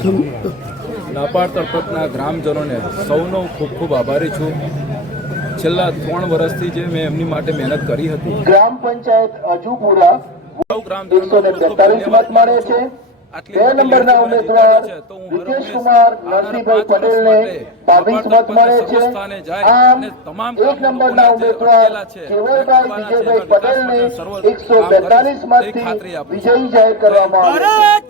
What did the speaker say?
નાપાડ તળપતના ગ્રામજનોને સૌનો ખૂબ ખૂબ આભારી છું. છેલ્લા 3 વર્ષથી જે મેં એમની માટે મહેનત કરી હતી. ગ્રામ પંચાયત અજુપુરા સૌ ગ્રામજનોનો 143 મત મળે છે. 2 નંબરના ઉમેદવાર વિકેશ કુમાર નરસિંહભાઈ પટેલને 22 મત મળે છે. આમ 1 નંબરના ઉમેદવાર કેવલભાઈ વિજયભાઈ પટેલને 142 મતથી વિજયી જાહેર કરવામાં આવે છે.